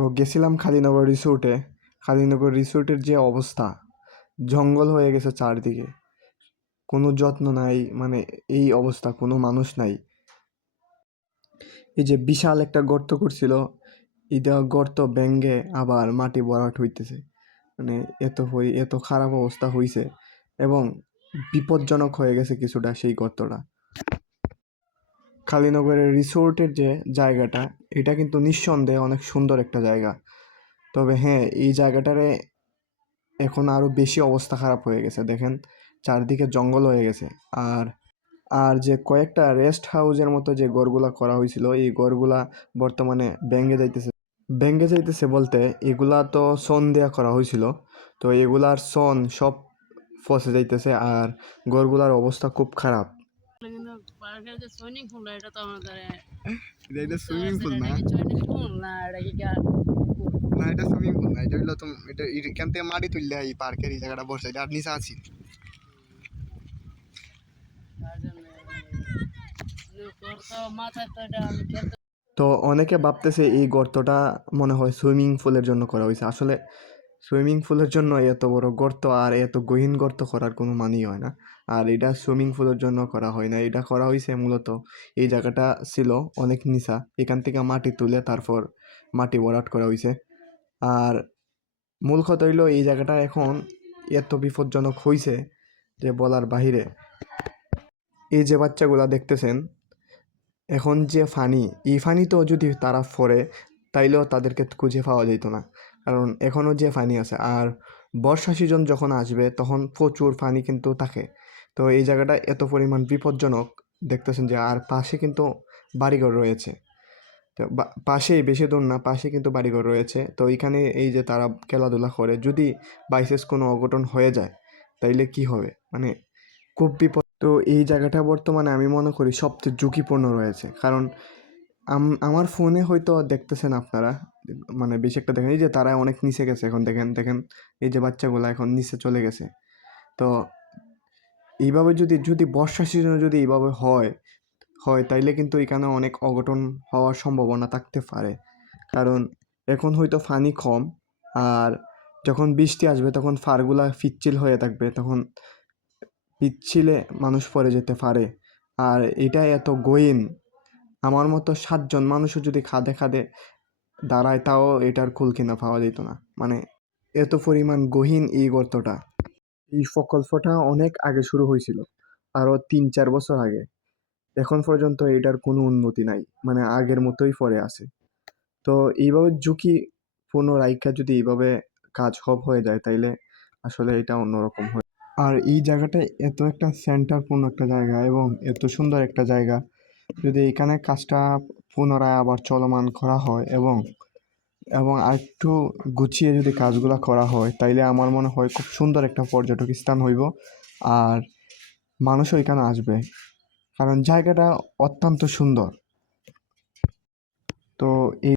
তো গেছিলাম খালিনগর রিসোর্টে। খালিনগর রিসোর্টের যে অবস্থা, জঙ্গল হয়ে গেছে চারদিকে, কোনো যত্ন নাই, মানে এই অবস্থা, কোনো মানুষ নাই। এই যে বিশাল একটা গর্ত করছিল, এটা গর্ত ভেঙে আবার মাটি ভরাট হইতেছে। মানে এত খারাপ অবস্থা হইছে এবং বিপজ্জনক হয়ে গেছে কিছুটা সেই গর্তটা। খালিনগরের রিসোর্টের যে জায়গাটা, এটা কিন্তু নিঃসন্দেহে অনেক সুন্দর একটা জায়গা। তবে হ্যাঁ, এই জায়গাটারে এখন আরও বেশি অবস্থা খারাপ হয়ে গেছে। দেখেন চারদিকে জঙ্গল হয়ে গেছে। আর আর যে কয়েকটা রেস্ট হাউসের মতো যে ঘরগুলা করা হয়েছিল, এই ঘরগুলা বর্তমানে ভেঙে যাইতেছে বলতে এগুলা তো সন দেয়া করা হয়েছিল, তো এগুলার সন সব ফসে যাইতেছে আর ঘরগুলার অবস্থা খুব খারাপ। কিন্তু পার্কের যে সুইমিং পুল এটা তো আমাদের এটা সুইমিং পুল না, সুইমিং পুল না, এটা কি না এটা সুইমিং পুল না, এটা হইলো তো এটা এখান থেকে মাটি তুললে এই পার্কের এই জায়গাটা বসে, এটা আর নিচে আছি। তো অনেকে ভাবতেছে এই গর্তটা মনে হয় সুইমিং পুলের জন্য করা হয়েছে। আসলে সুইমিং পুলের জন্য এত বড় গর্ত আর এত গহীন গর্ত করার কোনো মানেই হয় না। আর এটা সুইমিং পুলের জন্য করা হয় না, এটা করা হয়েছে মূলত এই জায়গাটা ছিল অনেক নিচা, এখান থেকে মাটি তুলে তারপর মাটি ভরাট করা হয়েছে। আর মূল কথা হইলো এই জায়গাটা এখন এত বিপজ্জনক হয়েছে যে বলার বাহিরে। এই যে বাচ্চাগুলা দেখতেছেন, এখন যে ফানি, এই ফানিতেও যদি তারা পড়ে তাইলেও তাদেরকে খুঁজে পাওয়া যেত না, কারণ এখনও যে ফানি আছে। আর বর্ষা সিজন যখন আসবে তখন প্রচুর ফানি কিন্তু থাকে। তো এই জায়গাটা এত পরিমাণ বিপজ্জনক দেখতেছেন যে, আর পাশে কিন্তু বাড়িঘর রয়েছে। তো পাশেই, বেশি দূর না, পাশে কিন্তু বাড়িঘর রয়েছে। তো এইখানে এই যে তারা খেলাধুলা করে, যদি বাইসেস কোনো অঘটন হয়ে যায় তাইলে কি হবে, মানে খুব বিপদ। তো এই জায়গাটা বর্তমানে আমি মনে করি সবচেয়ে ঝুঁকিপূর্ণ রয়েছে, কারণ আমার ফোনে হয়তো দেখতেছেন আপনারা, মানে বেশি একটা দেখেন, এই যে তারা অনেক নিচে গেছে এখন, দেখেন দেখেন এই যে বাচ্চাগুলো এখন নিচে চলে গেছে। তো এইভাবে যদি বর্ষা সিজনে যদি এইভাবে হয় তাইলে কিন্তু এখানে অনেক অঘটন হওয়ার সম্ভাবনা থাকতে পারে। কারণ এখন হয়তো পানি কম, আর যখন বৃষ্টি আসবে তখন ফারগুলা পিচ্ছিল হয়ে থাকবে, তখন পিচ্ছিলে মানুষ পড়ে যেতে পারে। আর এটা এত গহীন, আমার মতো 7জন মানুষও যদি খাদে খাদে দাঁড়ায় তাও এটার কুল কিনা পাওয়া যেত না, মানে এত পরিমাণ গহীন এই গর্তটা। এই প্রকল্পটা অনেক আগে শুরু হয়েছিল, আরও 3-4 বছর আগে। এখন পর্যন্ত এটার কোনো উন্নতি নাই, মানে আগের মতোই পড়ে আছে। তো এইভাবে ঝুঁকিপূর্ণ রাইখা যদি এইভাবে কাজ হয়ে যায় তাইলে আসলে এটা অন্যরকম হয়। আর এই জায়গাটা এত একটা সেন্টারপূর্ণ একটা জায়গা এবং এত সুন্দর একটা জায়গা, যদি এখানে কাজটা পুনরায় আবার চলমান করা হয় এবং আরেকটু গুছিয়ে যদি কাজগুলো করা হয় তাইলে আমার মনে হয় খুব সুন্দর একটা পর্যটক স্থান হইব, আর মানুষও এখানে আসবে, কারণ জায়গাটা অত্যন্ত সুন্দর। তো এই